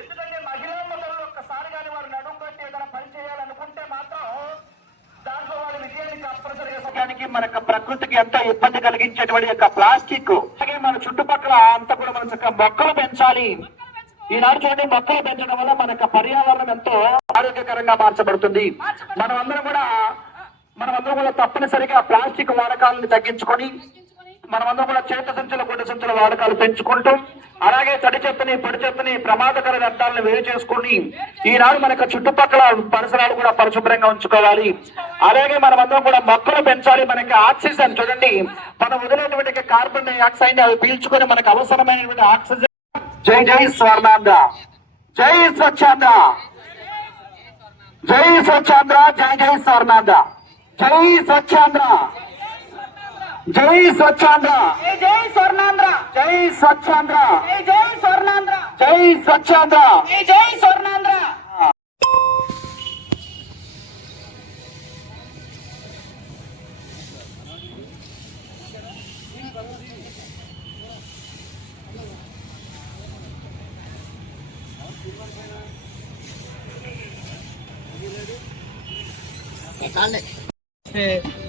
ఎందుకంటే మహిళా ఒక్కసారి కానీ వారు కట్టి ఏదైనా పని చేయాలనుకుంటే మాత్రం దాంట్లో వాళ్ళ మన యొక్క ప్రకృతికి ఎంతో ఇబ్బంది కలిగించేటువంటి యొక్క ప్లాస్టిక్. అలాగే మన చుట్టుపక్కల అంతా కూడా మనం మొక్కలు పెంచాలి. ఈనాడు చూడండి మొక్కలు పెంచడం వల్ల మన యొక్క పర్యావరణం ఎంతో ఆరోగ్యకరంగా మార్చబడుతుంది. మనం అందరం కూడా మనం అందరం కూడా తప్పనిసరిగా ప్లాస్టిక్ వాడకాలను తగ్గించుకొని మనమందరం కూడా చేత సంచుల గుడ్డ సంచుల వాడకాలు పెంచుకుంటూ అలాగే తడి చెత్తని పొడి చెత్తని ప్రమాదకర వ్యర్థాలను వేరు చేసుకుని ఈనాడు మనకు చుట్టుపక్కల పరిసరాలు కూడా పరిశుభ్రంగా ఉంచుకోవాలి. అలాగే మనమందరం కూడా మొక్కలు పెంచాలి. మనకి ఆక్సిజన్ చూడండి మనం వదిలేటువంటి కార్బన్ డైఆక్సైడ్ అవి పీల్చుకొని మనకు అవసరమైనటువంటి ఆక్సిజన్ జై జై స్వర్ణాంధ్ర జై స్వచ్ఛాంధ్ర జై స్వచ్ఛాంధ్ర జై జై స్వర్ణాంధ్ర జై స్వచ్ఛాంధ్ర జై స్వచ్ఛాంధ్ర జై జై స్వర్ణాంధ్ర జై స్వచ్ఛాంధ్ర జై జై స్వర్ణాంధ్ర జై స్వచ్ఛాంధ్ర జై జై స్వర్ణాంధ్ర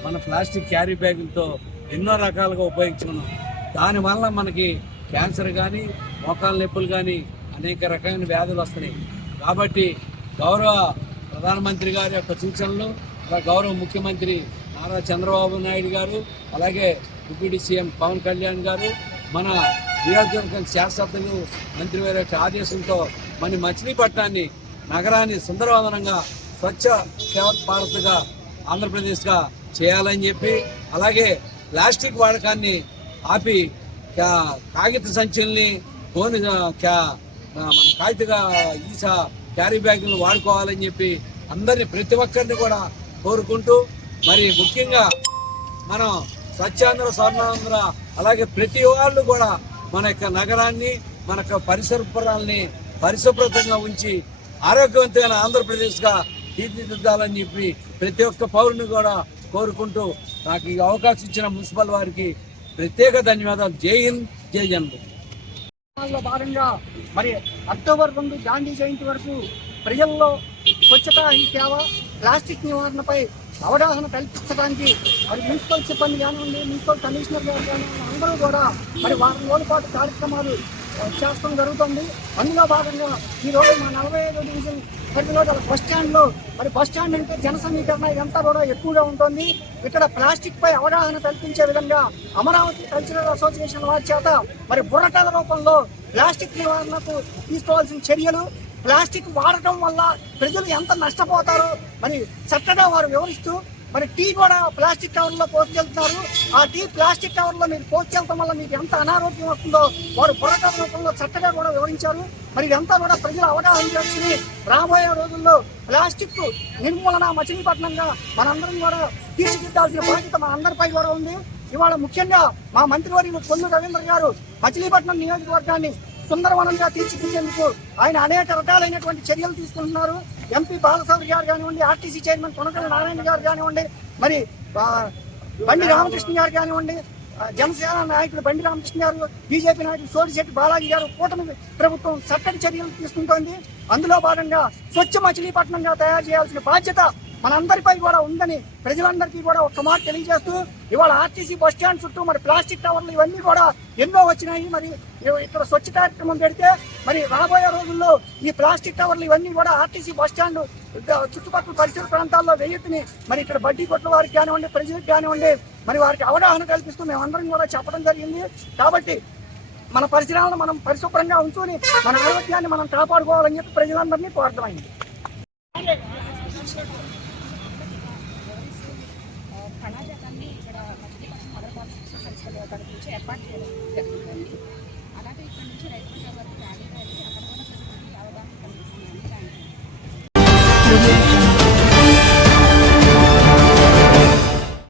మన ప్లాస్టిక్ క్యారీ బ్యాగులతో ఎన్నో రకాలుగా ఉపయోగించుకున్నాం. దానివల్ల మనకి క్యాన్సర్ కానీ మోకాల నొప్పులు కానీ అనేక రకమైన వ్యాధులు వస్తున్నాయి. కాబట్టి గౌరవ ప్రధానమంత్రి గారి యొక్క సూచనలు గౌరవ ముఖ్యమంత్రి నారా చంద్రబాబు నాయుడు గారు అలాగే డిప్యూటీ సీఎం పవన్ కళ్యాణ్ గారు మన నియోజకవర్గం శాసనసభ్యులు మంత్రివారి యొక్క ఆదేశంతో మన మచిలీపట్నాన్ని నగరాన్ని సుందరవదనంగా స్వచ్ఛ భారత్గా ఆంధ్రప్రదేశ్గా చేయాలని చెప్పి అలాగే ప్లాస్టిక్ వాడకాన్ని ఆపి కాగిత సంచుల్ని గోని క్యా- మన కాగిత ఈసా క్యారీ బ్యాగులు వాడుకోవాలని చెప్పి అందరిని ప్రతి ఒక్కరిని కూడా కోరుకుంటూ మరి ముఖ్యంగా మనం స్వచ్ఛాంధ్ర స్వర్ణాంధ్ర అలాగే ప్రతి వాళ్ళు కూడా మన యొక్క నగరాన్ని మన యొక్క పరిసరాల్ని పరిశుభ్రతంగా ఉంచి ఆరోగ్యవంతమైన ఆంధ్రప్రదేశ్గా తీర్చిదిద్దాలని చెప్పి ప్రతి ఒక్క పౌరుని కూడా కోరుకుంటూ నాకు ఈ అవకాశం ఇచ్చిన మున్సిపల్ వారికి ప్రత్యేక ధన్యవాదాలు. జై హింద్ జై జన్మ భాగంగా మరి అక్టోబర్ రెండు గాంధీ జయంతి వరకు ప్రజల్లో స్వచ్ఛత ఈ సేవ ప్లాస్టిక్ నివారణపై అవగాహన కల్పించడానికి మరి మున్సిపల్ సిబ్బంది కానివ్వండి మున్సిపల్ కమిషనర్ గారు కానివ్వండి అందరూ కూడా మరి వారం రోజుల పాటు కార్యక్రమాలు చేస్తాం జరుగుతుంది. అందులో భాగంగా ఈరోజు మా నలభై ఐదో డివిజన్ పరిధిలో గల బస్ స్టాండ్లో మరి బస్ స్టాండ్ అంటే జన సమీకరణ ఇదంతా కూడా ఎక్కువగా ఉంటుంది. ఇక్కడ ప్లాస్టిక్ పై అవగాహన కల్పించే విధంగా అమరావతి కల్చరల్ అసోసియేషన్ వారి చేత మరి బుర్రటల రూపంలో ప్లాస్టిక్ నివారణకు తీసుకోవాల్సిన చర్యలు ప్లాస్టిక్ వాడటం వల్ల ప్రజలు ఎంత నష్టపోతారో మరి చక్కగా వారు వివరిస్తూ మరి టీ కూడా ప్లాస్టిక్ కవర్లో పోసుకెళ్తున్నారు. ఆ టీ ప్లాస్టిక్ కవర్లో మీరు పోసుకెళ్తాం వల్ల మీకు ఎంత అనారోగ్యం వస్తుందో వారు బుర్రకథ రూపంలో చక్కగా కూడా వివరించారు. మరి ఇదంతా కూడా ప్రజలు అవగాహన చేసుకుని రాబోయే రోజుల్లో ప్లాస్టిక్ నిర్మూలన మచిలీపట్నంగా మనందరం కూడా తీర్చిదిద్దాల్సిన బాధ్యత మన అందరిపై కూడా ఉంది. ఇవాళ ముఖ్యంగా మా మంత్రివర్యులు పొన్ను రవీంద్ర గారు మచిలీపట్నం నియోజకవర్గాన్ని సుందరవనంగా తీర్చిదిద్దేందుకు ఆయన అనేక రకాలైనటువంటి చర్యలు తీసుకుంటున్నారు. ఎంపీ బాలసాగర్ గారు కానివ్వండి ఆర్టీసీ చైర్మన్ కొనకల నారాయణ గారు కానివ్వండి మరి బండి రామకృష్ణ గారు కానివ్వండి జనసేన నాయకుడు బండి రామకృష్ణ గారు బీజేపీ నాయకుడు సోడిశెట్టి బాలాజీ గారు కూటమి ప్రభుత్వం చక్కటి చర్యలు తీసుకుంటోంది. అందులో భాగంగా స్వచ్ఛ మచిలీపట్నంగా తయారు చేయాల్సిన బాధ్యత మనందరిపై కూడా ఉందని ప్రజలందరికీ కూడా ఒక మాట తెలియజేస్తూ ఇవాళ ఆర్టీసీ బస్ స్టాండ్ చుట్టూ మరి ప్లాస్టిక్ టవర్లు ఇవన్నీ కూడా ఎన్నో వచ్చినాయి. మరి ఇక్కడ స్వచ్ఛ కార్యక్రమం పెడితే మరి రాబోయే రోజుల్లో ఈ ప్లాస్టిక్ టవర్లు ఇవన్నీ కూడా ఆర్టీసీ బస్ స్టాండ్ చుట్టుపక్కల పరిసర ప్రాంతాల్లో వేయొద్దని మరి ఇక్కడ బడ్డీ కొట్ల వారికి కానివ్వండి ప్రజలకు కానివ్వండి మరి వారికి అవగాహన కల్పిస్తూ మేమందరం కూడా చెప్పడం జరిగింది. కాబట్టి మన పరిసరాలను మనం పరిశుభ్రంగా ఉంచుకొని మన ఆరోగ్యాన్ని మనం కాపాడుకోవాలని చెప్పి ప్రజలందరినీ కోరడమైంది కళాజాతాన్ని ఇక్కడ మచిలీపట్నం హైదరాబాద్ సంస్థల అక్కడ నుంచి ఏర్పాటు చేయడం అలాగే ఇక్కడ నుంచి రైతు వరకు ర్యాలీ ర్యాలీ అక్కడ కూడా ప్రజలకి అవగాహన కలిగిస్తుంది థ్యాంక్ యూ